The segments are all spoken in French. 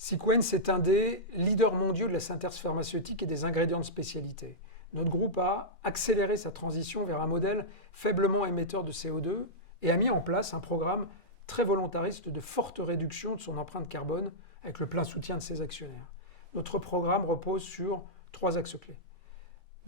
Sequence est un des leaders mondiaux de la synthèse pharmaceutique et des ingrédients de spécialité. Notre groupe a accéléré sa transition vers un modèle faiblement émetteur de CO2 et a mis en place un programme très volontariste de forte réduction de son empreinte carbone avec le plein soutien de ses actionnaires. Notre programme repose sur 3 axes clés.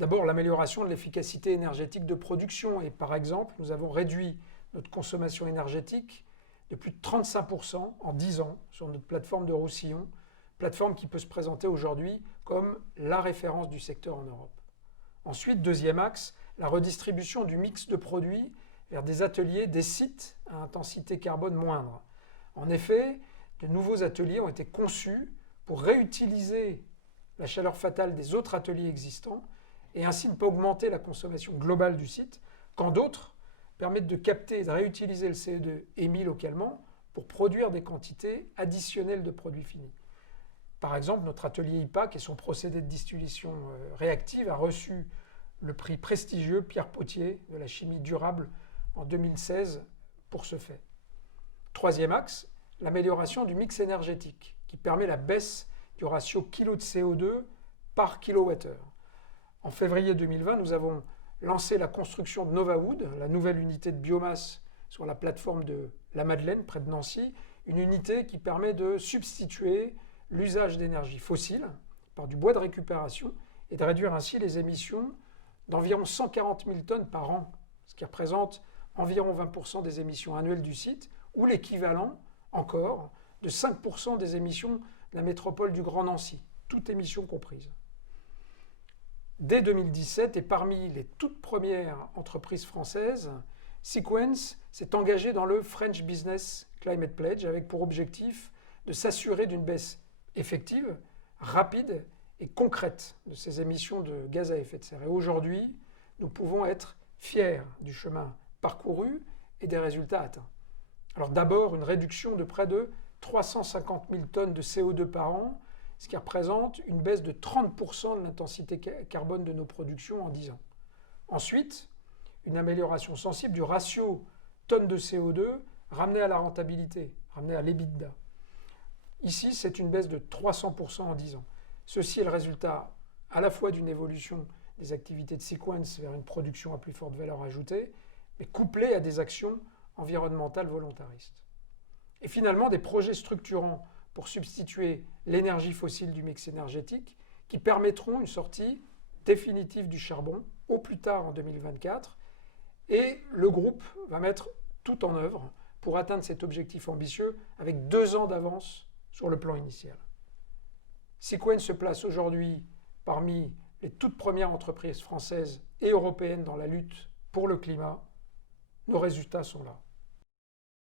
D'abord, l'amélioration de l'efficacité énergétique de production et par exemple, nous avons réduit notre consommation énergétique de plus de 35% en 10 ans sur notre plateforme de Roussillon, plateforme qui peut se présenter aujourd'hui comme la référence du secteur en Europe. Ensuite, deuxième axe, la redistribution du mix de produits vers des ateliers, des sites à intensité carbone moindre. En effet, de nouveaux ateliers ont été conçus pour réutiliser la chaleur fatale des autres ateliers existants et ainsi ne pas augmenter la consommation globale du site, quand d'autres permettent de capter et de réutiliser le CO2 émis localement pour produire des quantités additionnelles de produits finis. Par exemple, notre atelier IPAC et son procédé de distillation réactive a reçu le prix prestigieux Pierre Potier de la chimie durable en 2016 pour ce fait. Troisième axe, l'amélioration du mix énergétique qui permet la baisse du ratio kilo de CO2 par kilowattheure. En février 2020, nous avons lancé la construction de Novawood, la nouvelle unité de biomasse sur la plateforme de La Madeleine, près de Nancy, une unité qui permet de substituer l'usage d'énergie fossile par du bois de récupération et de réduire ainsi les émissions d'environ 140 000 tonnes par an, ce qui représente environ 20% des émissions annuelles du site, ou l'équivalent encore de 5% des émissions de la métropole du Grand Nancy, toutes émissions comprises. Dès 2017, et parmi les toutes premières entreprises françaises, Sequence s'est engagé dans le French Business Climate Pledge avec pour objectif de s'assurer d'une baisse effective, rapide et concrète de ces émissions de gaz à effet de serre. Et aujourd'hui, nous pouvons être fiers du chemin parcouru et des résultats atteints. Alors d'abord, une réduction de près de 350 000 tonnes de CO2 par an, ce qui représente une baisse de 30% de l'intensité carbone de nos productions en 10 ans. Ensuite, une amélioration sensible du ratio tonnes de CO2 ramené à la rentabilité, ramené à l'EBITDA. Ici, c'est une baisse de 300% en 10 ans. Ceci est le résultat à la fois d'une évolution des activités de Sequence vers une production à plus forte valeur ajoutée, mais couplée à des actions environnementales volontaristes. Et finalement, des projets structurants pour substituer l'énergie fossile du mix énergétique qui permettront une sortie définitive du charbon au plus tard en 2024. Et le groupe va mettre tout en œuvre pour atteindre cet objectif ambitieux avec 2 ans d'avance sur le plan initial. Sequence se place aujourd'hui parmi les toutes premières entreprises françaises et européennes dans la lutte pour le climat. Nos résultats sont là.